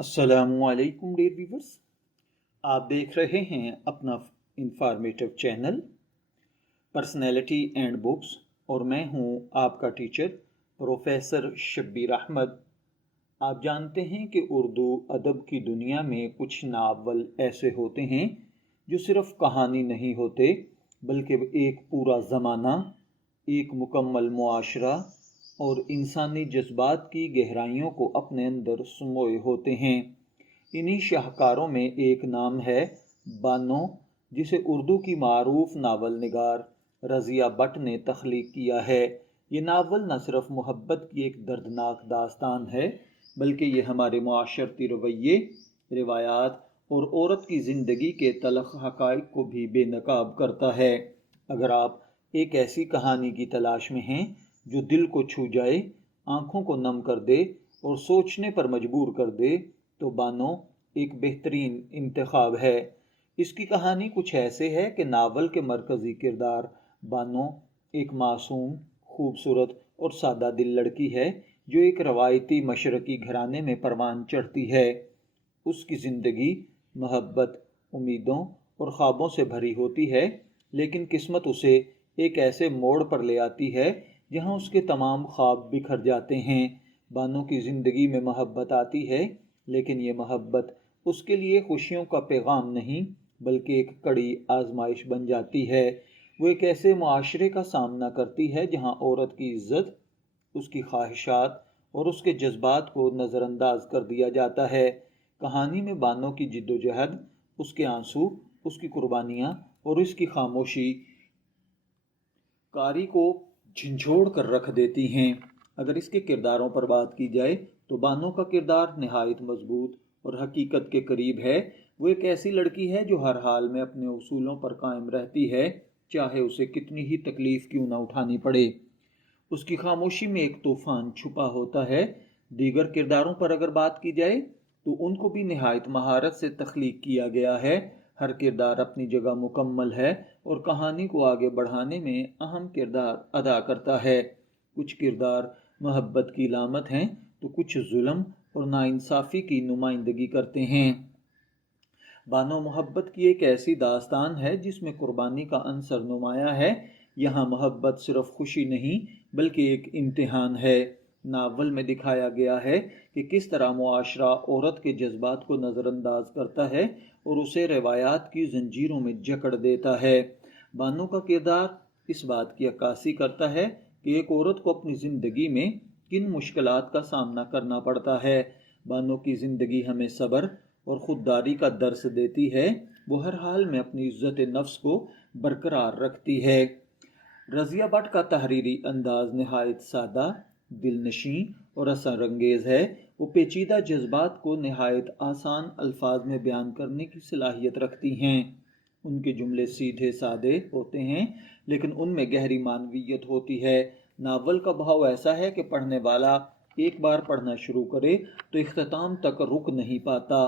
अस्सलामुअलैकुम dear viewers, आप देख रहे हैं अपना informative channel personality and books और मैं हूं आपका टीचर प्रोफेसर शब्बीर अहमद। आप जानते हैं कि उर्दू अदब की दुनिया में कुछ नावल ऐसे होते हैं जो सिर्फ कहानी नहीं होते बल्कि एक पूरा ज़माना, एक मुकम्मल मुआशरा और इंसानी जज्बात की गहराइयों को अपने अंदर समोए होते हैं। इन्हीं शाहकारों में एक नाम है बानो, जिसे उर्दू की मारूफ नावल निगार रज़िया भट्ट ने तख्लीक किया है। ये नावल न सिर्फ मोहब्बत की एक दर्दनाक दास्तान है बल्कि ये हमारे मुआशरती रवैये, रिवायात और औरत की ज़िंदगी के तलख़ हक़ाइक़ को भी बेनकाब करता है। अगर आप एक ऐसी कहानी की तलाश में हैं जो दिल को छू जाए, आँखों को नम कर दे और सोचने पर मजबूर कर दे, तो बानो एक बेहतरीन इंतखाब है। इसकी कहानी कुछ ऐसे है कि नावल के मरकज़ी किरदार बानो एक मासूम, खूबसूरत और सादा दिल लड़की है जो एक रवायती मशरक़ी घराने में परवान चढ़ती है। उसकी ज़िंदगी मोहब्बत, उम्मीदों और ख्वाबों से भरी होती है, लेकिन किस्मत उसे एक ऐसे मोड़ पर ले आती है जहां उसके तमाम ख्वाब बिखर जाते हैं। बानो की ज़िंदगी में मोहब्बत आती है, लेकिन ये मोहब्बत उसके लिए खुशियों का पैगाम नहीं बल्कि एक कड़ी आजमाइश बन जाती है। वो एक ऐसे मुआशरे का सामना करती है जहां औरत की इज्जत, उसकी ख्वाहिशात और उसके जज्बात को नज़रअंदाज कर दिया जाता है। कहानी में बानो की जिद्दोजहद, उसके आंसू, उसकी कुर्बानियाँ और उसकी खामोशी कारी को झंझोड़ कर रख देती हैं। अगर इसके किरदारों पर बात की जाए तो बानो का किरदार नहायत मजबूत और हकीकत के करीब है। वो एक ऐसी लड़की है जो हर हाल में अपने उसूलों पर कायम रहती है, चाहे उसे कितनी ही तकलीफ क्यों ना उठानी पड़े। उसकी खामोशी में एक तूफान छुपा होता है। दीगर किरदारों पर अगर बात की जाए तो उनको भी निहायत महारत से तख्लीक किया गया है। हर किरदार अपनी जगह मुकम्मल है और कहानी को आगे बढ़ाने में अहम किरदार अदा करता है। कुछ किरदार मोहब्बत की लामत हैं तो कुछ जुल्म और नाइंसाफ़ी की नुमाइंदगी करते हैं। बानो मोहब्बत की एक ऐसी दास्तान है जिसमें कुर्बानी का अंसर नुमाया है। यहाँ मोहब्बत सिर्फ खुशी नहीं बल्कि एक इम्तिहान है। नावल में दिखाया गया है कि किस तरह मुआशरा औरत के जज्बात को नज़रअंदाज करता है और उसे रवायात की जंजीरों में जकड़ देता है। बानो का किरदार इस बात की अक्कासी करता है कि एक औरत को अपनी ज़िंदगी में किन मुश्किलात का सामना करना पड़ता है। बानो की ज़िंदगी हमें सब्र और ख़ुददारी का दर्स देती है। वो हर हाल में अपनी इज़्ज़त नफ्स को बरकरार रखती है। रज़िया भट्ट का तहरीरी अंदाज नहायत सादा, दिलनशीं और असरअंगेज़ है। वो पेचीदा जज्बात को नहायत आसान अल्फाज में बयान करने की सलाहियत रखती हैं। उनके जुमले सीधे सादे होते हैं लेकिन उनमें गहरी मानवीयत होती है। नावल का भाव ऐसा है कि पढ़ने वाला एक बार पढ़ना शुरू करे तो इख्तिताम तक रुक नहीं पाता।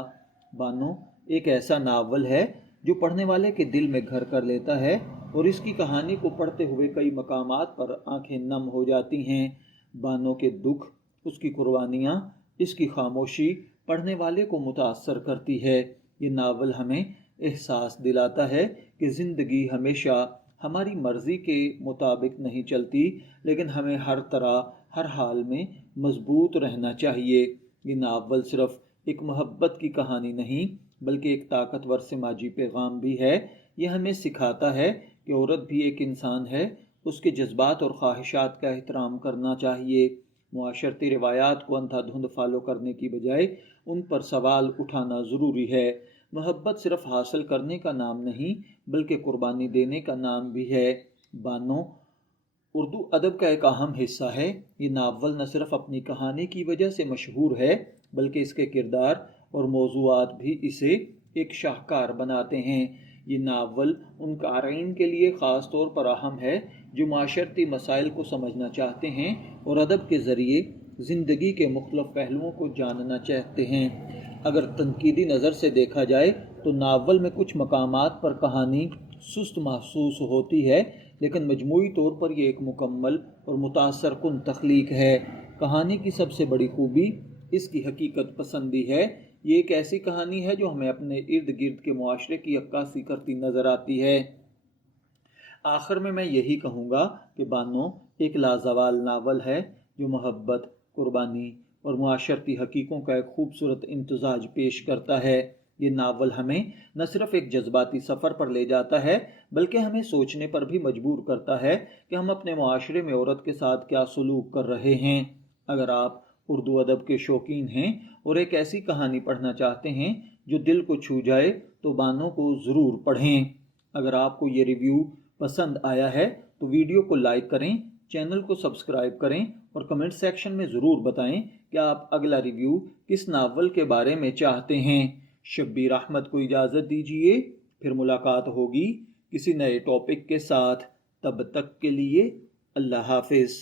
बानो एक ऐसा नावल है जो पढ़ने वाले के दिल में घर कर लेता है और इसकी कहानी को पढ़ते हुए कई मकामात पर आंखें नम हो जाती हैं। बानो के दुख, उसकी कुर्बानियाँ, इसकी खामोशी पढ़ने वाले को मुतासर करती है। ये नावल हमें एहसास दिलाता है कि ज़िंदगी हमेशा हमारी मर्ज़ी के मुताबिक नहीं चलती, लेकिन हमें हर तरह हर हाल में मजबूत रहना चाहिए। ये नावल सिर्फ एक मोहब्बत की कहानी नहीं बल्कि एक ताकतवर समाजी पैगाम भी है। यह हमें सिखाता है कि औरत भी एक इंसान है, उसके जज्बात और ख्वाहिशात का एहतराम करना चाहिए। मुआशरती रिवायात को अंधाधुंध फॉलो करने की बजाय उन पर सवाल उठाना ज़रूरी है। मोहब्बत सिर्फ हासिल करने का नाम नहीं बल्कि कुर्बानी देने का नाम भी है। बानो उर्दू अदब का एक अहम हिस्सा है। ये नावल न सिर्फ अपनी कहानी की वजह से मशहूर है बल्कि इसके किरदार और मौज़ूआत भी इसे एक शाहकार बनाते हैं। ये नावल उन क़ारीन के लिए ख़ास तौर पर अहम है जो माशरती मसाइल को समझना चाहते हैं और अदब के ज़रिए ज़िंदगी के मुख्तलिफ़ पहलुओं को जानना चाहते हैं। अगर तनकीदी नज़र से देखा जाए तो नावल में कुछ मकामात पर कहानी सुस्त महसूस होती है, लेकिन मजमूई तौर पर यह एक मुकम्मल और मुतासर कुन तख्लीक है। कहानी की सबसे बड़ी खूबी इसकी हकीकत पसंदी है। یہ ایک ایسی کہانی ہے جو ہمیں اپنے ارد گرد کے معاشرے کی عکاسی کرتی نظر آتی ہے۔ آخر میں یہی کہوں گا کہ بانو ایک لازوال ناول ہے جو محبت، قربانی اور معاشرتی حقیقوں کا ایک خوبصورت امتزاج پیش کرتا ہے۔ یہ ناول ہمیں نہ صرف ایک جذباتی سفر پر لے جاتا ہے بلکہ ہمیں سوچنے پر بھی مجبور کرتا ہے کہ ہم اپنے معاشرے میں عورت کے ساتھ کیا سلوک کر رہے ہیں۔ اگر آپ اردو ادب کے شوقین ہیں اور ایک ایسی کہانی پڑھنا چاہتے ہیں جو دل کو چھو جائے تو بانو کو ضرور پڑھیں۔ اگر آپ کو یہ ریویو پسند آیا ہے تو ویڈیو کو لائک کریں، چینل کو سبسکرائب کریں اور کمنٹ سیکشن میں ضرور بتائیں کہ آپ اگلا ریویو کس ناول کے بارے میں چاہتے ہیں۔ شبیر احمد کو اجازت دیجیے، پھر ملاقات ہوگی کسی نئے ٹاپک کے ساتھ۔ تب تک کے لیے اللہ حافظ۔